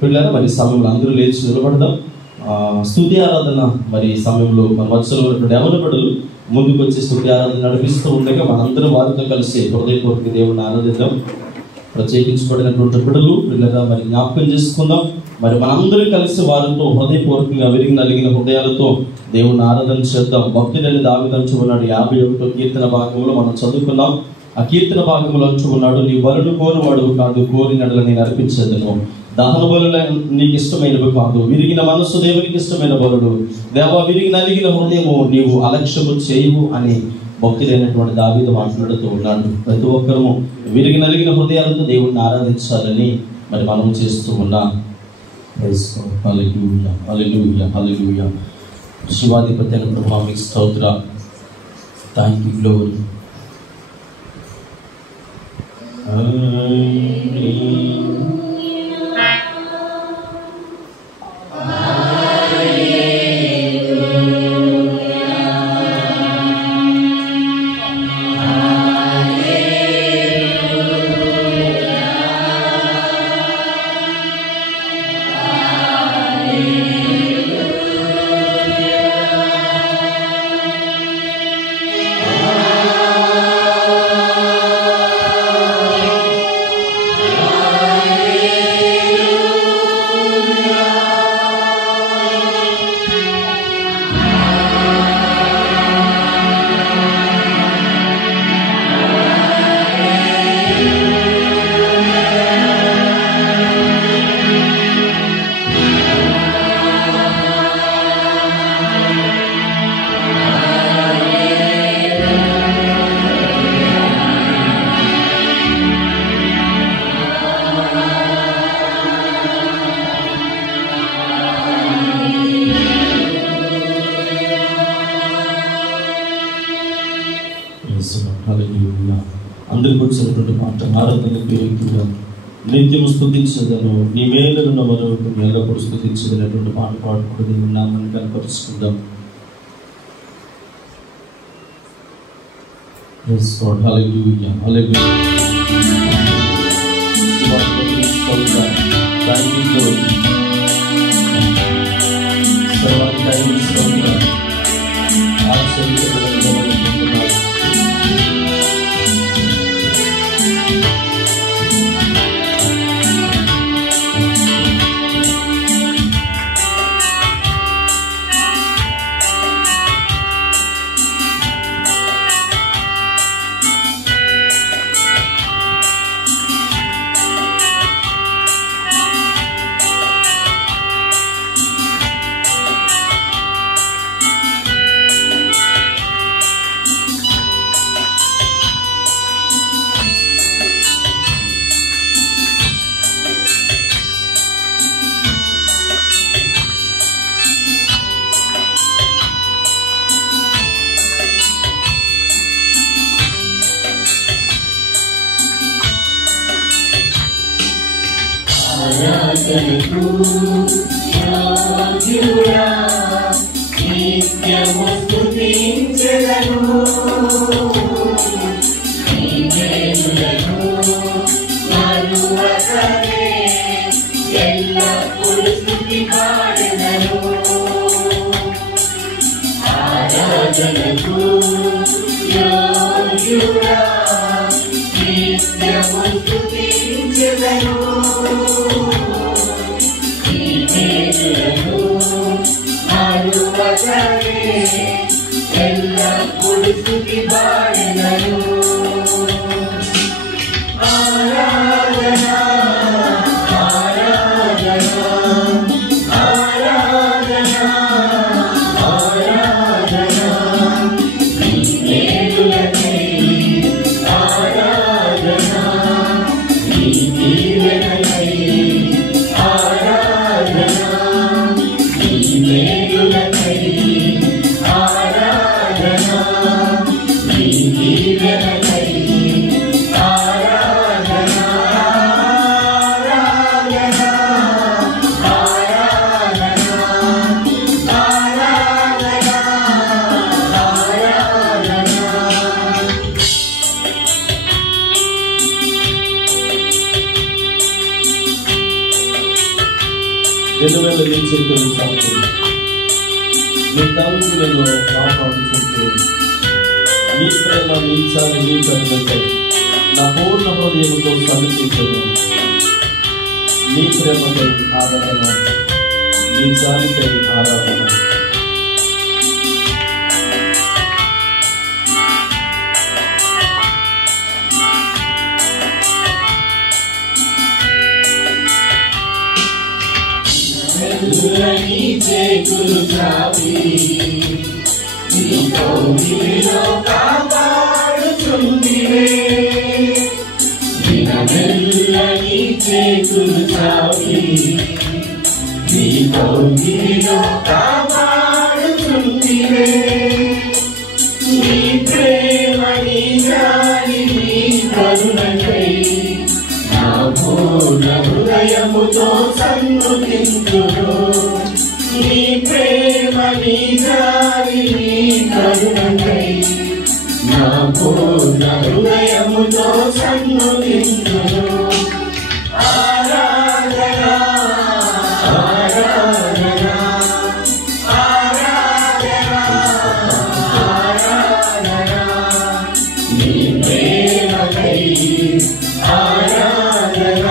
పిల్లలు మరి సమయంలో అందరూ లేచి నిలబడదాం. స్తుతి ఆరాధన మరి సమయంలో మన మధ్యలో ఉన్నటువంటి ఎవరి బిడ్డలు ముందుకు వచ్చి స్తుతి ఆరాధన నడిపిస్తూ ఉండగా మనందరం వారితో కలిసి హృదయపూర్వక దేవుడిని ఆరాధిద్దాం. ప్రత్యేకించబడినటువంటి బిడ్డలు పిల్లగా మరి జ్ఞాపకం చేసుకుందాం. మరి మనందరం కలిసి వారితో హృదయపూర్వకంగా విరిగి నలిగిన హృదయాలతో దేవుడిని ఆరాధన చేద్దాం. భక్తుడని దావీదు ఉన్నాడు 51వ కీర్తన భాగంలో మనం చదువుకున్నాం. ఆ కీర్తన భాగంలో ఉన్నాడు, నీ బలుడు కోరువాడు కాదు, కోరినడల నేను అర్పించేదను. దహన బలుల నీకు ఇష్టమైనవి కాదు, విరిగిన మనస్సు దేవునికి ఇష్టమైన బలుడు. దేవా, విరిగి నలిగిన హృదయము నీవు అలక్ష్యము చేయవు అని భక్తుడైనటువంటి దావీదు మాట్లాడుతూ ఉన్నాడు. ప్రతి ఒక్కరూ విరిగి నలిగిన హృదయాలతో దేవుడిని ఆరాధించాలని మరి మనం చేస్తూ ఉన్నాం. హల్లెలూయా, హల్లెలూయా, హల్లెలూయా. శివాధిపతి అయిన ప్రభువా మీకు స్తోత్ర. Thank you glory. అందరికి వచ్చినటువంటి మాట ఆరాధనకు యోగ్యుడా, నిత్యము స్తుతించదను, నీ మేలున్న వరకు ఎల్లప్పుడూ స్తుతించదనేటువంటి పాట పాడుకుంటూ నామని కనపరుచుకుందాం. హల్లెలూయా, హల్లెలూయా. నిత్యము స్తుతించెదను, నీ మేలులను మరువకనే ఎల్లప్పుడూ స్తుతి పాడెదను. ఆరాధనకు యోగ్యుడా, నిత్యము స్తుతించెదను, నీ మేలులను మరువకనే ఎల్లప్పుడూ స్తుతి పాడెదను. ఆరాధన ఆరాధన ఆరాధన ఆరాధన, నీ మేలులకై ఆరాధన, నీ దీవెనకై ఆరాధన, నీ మేలులకై ఆరాధన, నీ దీవెనకై వెలువెల నీ చేతులు చాటు నీ తలుపులను కాపాడుతుంటే నీ ప్రేమ నీ చాలు నీ కరుణపై నా పూర్ణ హృదయంతో సమర్పించను. నీ ప్రేమపై ఆరాధన, నీ చాలిపై ఆరాధన. నీ చేతులు చాపి నీ కౌగిలిలో కాపాడుచుందివే. దినమెల్ల నీ చేతులు చాపి నీ కౌగిలిలో కాపాడుచుందివే. నీ ప్రేమ నీ జాలి నీ కరుణకై నా పూర్ణ హృదయముతో సన్నుతింతును. నీ ప్రేమ నీ జాలి నీ కరుణకై నా పూర్ణ హృదయముతో సన్నుతింతును. ఆరాధన ఆరాధన ఆరాధన ఆరాధన నీ ప్రేమకై ఆరాధన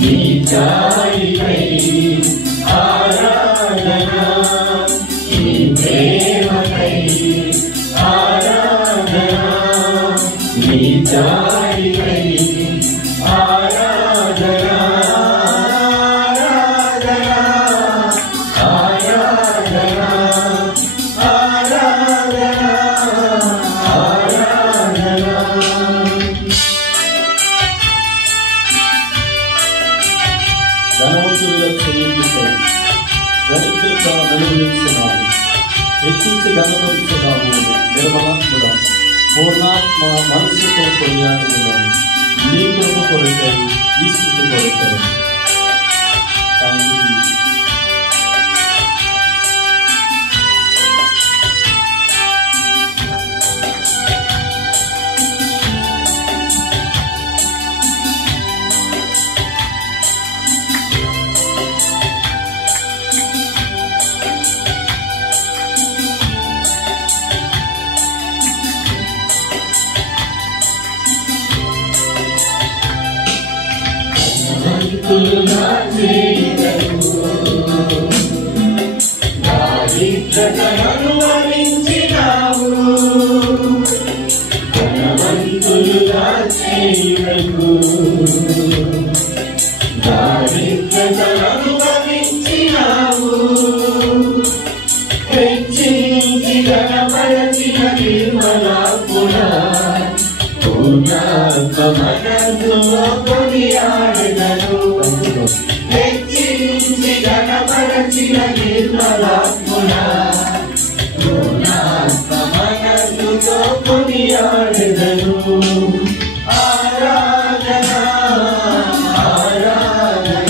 నీ జాలికై ఆరాధన నీ ప్రేమకై ఆరాధన నీ జాలికై ఆరాధన ఆరాధన ఆరాధన ఆరాధన. ధనవంతులుగా చేయించావు, దరిద్రత అనుభవించున్నావు, హెచ్చించి గణపరుచున్నావు. నిర్మలాత్ముడా పూర్ణాత్మ మనసుతో కొనియాడుతున్నావు. నీ కృప కొరకై ఈ స్థితి కొరకై ధనవంతులుగా చేయకు, దారిద్రతను వరించినావు. ధనవంతులుగా చేయకు, దారిద్రతను వరించినావు. హెచ్చించి గణపరచిన నిర్మలాత్ముడా పూర్ణాత్మనదులో కొనియాడెదను. హెచ్చించి గణపరచిన నిర్మలాత్ముడా పూర్ణాత్మనదులో కొనియాడెదను. ఆరాధన ఆరాధన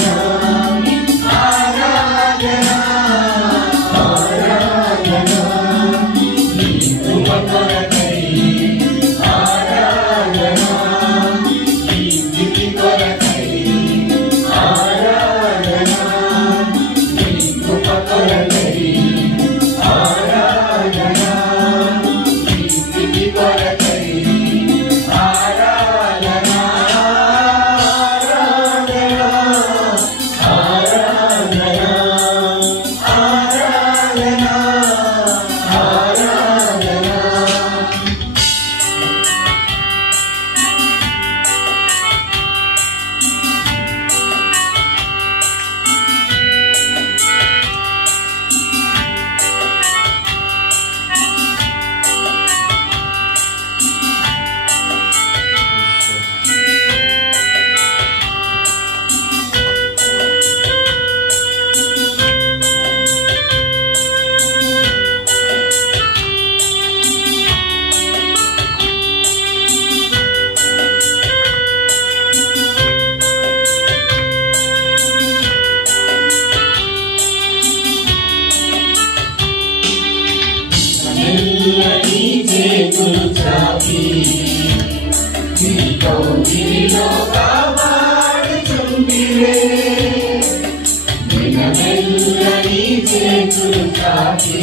దాచి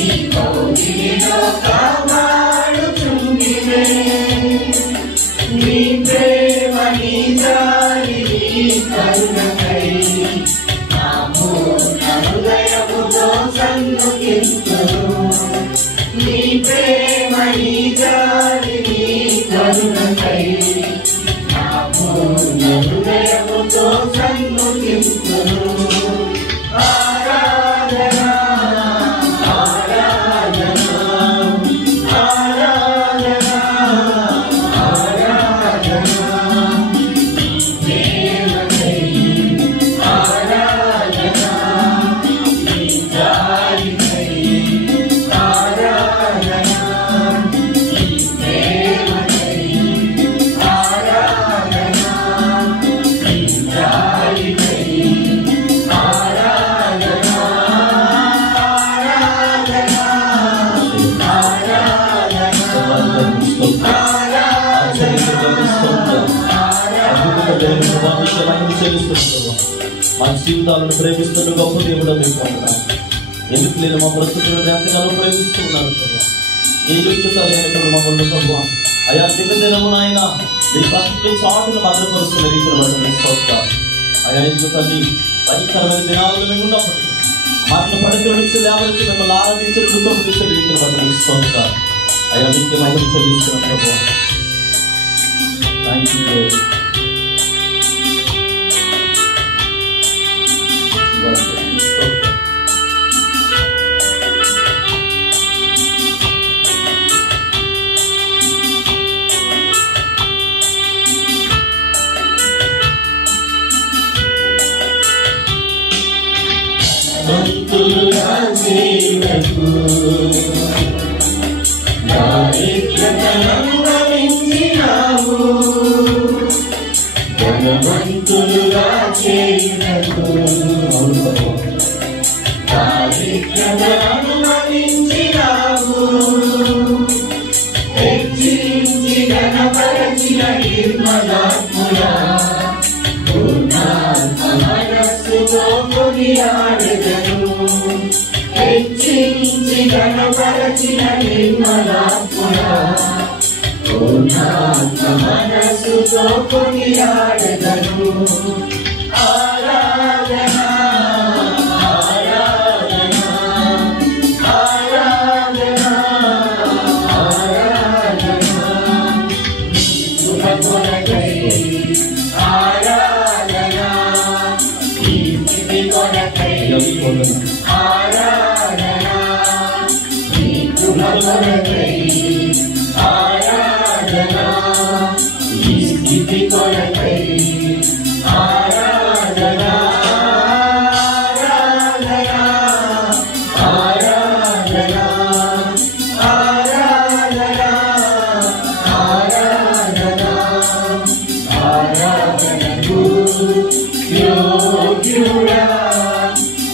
ఈ కౌగిలిలో కాపాడుచుంటివే. నీ ప్రేమ నీ జాలి నీ కరుణకై నా పూర్ణ హృదయముతో సన్నుతింతును. నీ ప్రేమ నీ జాలి నీ కరుణకై నా పూర్ణ హృదయముతో సన్నుతింతును. ఆరాధన ఆరాధన ఆరాధన ఆరాధన నీ ప్రేమకై ఆరాధన నీ జాలికై ఆరాధన నీ ప్రేమకై ఆరాధన నీ జాలికై ఆరాధన మా జీవితాలను ప్రేమిస్తున్న గొప్ప దేవుడు మీకు వందనాలు. ఎందుకు నేను మా బ్రతుకులను ఎంతగానో ప్రేమిస్తూ ఉన్నాను ప్రభావ. ఏ యోగ్యత లేనటువంటి మమ్మల్ని ప్రభావ అయా దినదినము నాయన మీ పక్కన చాటును భద్రపరుస్తున్న రీతిని బట్టి స్తోత్రాలు. అయా ఎందుకు తల్లి భయంకరమైన దినాలను మేము ఉన్నప్పటికీ మరణ పడకల నుంచి లేవరికి మిమ్మల్ని ఆరాధించిన దుఃఖం చేసే రీతిని బట్టి స్తోత్రాలు. అయా మీకు మహిమ చెల్లిస్తున్న ప్రభావ. Thank you. భక్తులుగా చేయుటకు దారిద్ర్యతను భరించినావు. ధనవంతులుగా చేయుటకు దారిద్ర్యతను భరించినావు. హెచ్చించి ఘనపరచిన నిర్మలాత్ముడా మనస్సుతో కొనియాడెదను. హెచ్చించి ఘనపరచిన నిర్మలాత్ముడా పూర్ణాత్మ మనస్సుతో కొనియాడెదను. ఆరాధన ఆరాధన ఆరాధన ఆరాధన నీ కృప కొరకై ఆరాధన నీ స్థితి కొరకై ఆరాధన నీ కృప కొరకై ఆరాధన నీ స్థితి కొరకై ఆరాధన ఆరాధన ఆరాధన ఆరాధన ఆరాధన ఆరాధనకు యోగ్యుడా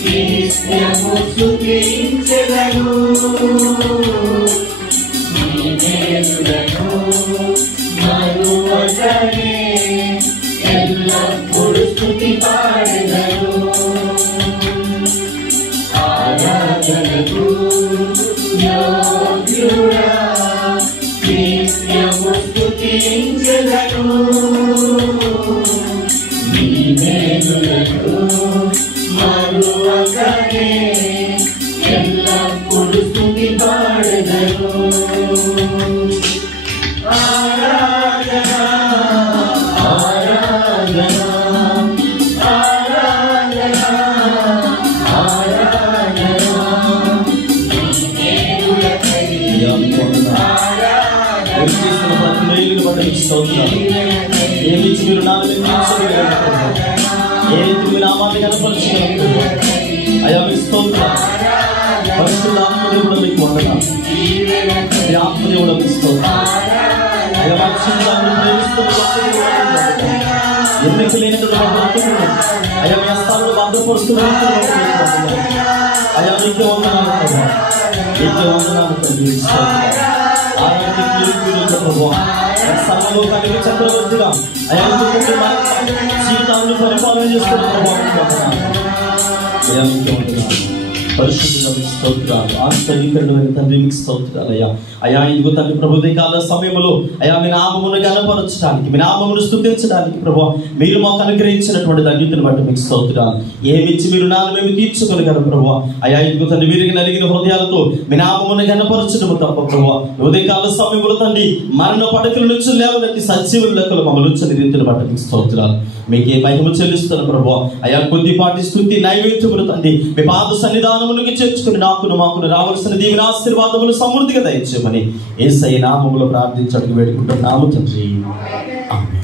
నిత్యము స్తుతించెదను. నీ మేలులను మరువగనే ఎల్లప్పుడూ స్తుతి పాడెదను. ఆరాధనకు యోగ్యుడా నిత్యము స్తుతించెదను. నీ మేలులను మరువగనే ఎల్లప్పుడూ స్తుతి పాడెదను. ఆరాధన ఆరాధన ఆరాధన ఆరాధన నీ మేలులకై ఏమిచ్చి మీరు నామాన్ని కనపరచగలరు. అయా మీ స్తోత్రం. పరిశుద్ధ ఆత్మదేవుడు మీకు వందనాలు. మీ ఆత్మదేవుడు మీకు స్తోత్రం. అయా మా జీవితాన్ని ప్రేమిస్తున్న ఎన్నిక లేనటువంటి మా బ్రతుకును అయా మీ హస్తాలను భద్రపరుస్తున్న అయా మీకే వందనాలు ప్రభావ. మీకే వందనాలు తండ్రి. సర్వలోకానికి చక్రవర్తిగా అయా జీవితాలను పరిపాలన చేస్తున్న ప్రభావం పరిశుద్ధుల మీకు స్తోత్రాలు, ఆశ్చర్యకరమైన తండ్రి మీకు స్తోత్రాలు అయ్యా. అయా ఇదిగో తండ్రి ప్రభు కాల సమయంలో అయా మీ నామమును గణపరచడానికి, మీ నామమును స్తుతించడానికి ప్రభు మీరు మాకు అనుగ్రహించినటువంటి ధన్యతను బట్టి మీకు స్తోత్రాలు. ఏమిచ్చి మీరు నాన్న మేము తీర్చుకోగలరు ప్రభు. అయా ఇదిగో తండ్రి వీరికి నలిగిన హృదయాలతో మీ నామమును గణపరచడము తప్ప ప్రభు ఉదయకాల సమయంలో తండ్రి మరణ పడకల నుంచి లేవనెత్తి సజీవుల లెక్కలు మమ్మల్ని ఉంచని రీతిని బట్టి మీకు స్తోత్రాలు. మీకే మహిమ చెల్లిస్తున్న ప్రభు. అయా కొద్దిపాటి స్తుతి నైవేద్యములు తండ్రి మీ పాద సన్నిధానమునికి చేర్చుకుని నాకును మాకును రావాల్సిన దీవెన ఆశీర్వాదములు సమృద్ధిగా దయచేయమని యేసయ్య నామములో ప్రార్థించడానికి వేడుకుంటున్నాము తండ్రి. ఆమేన్.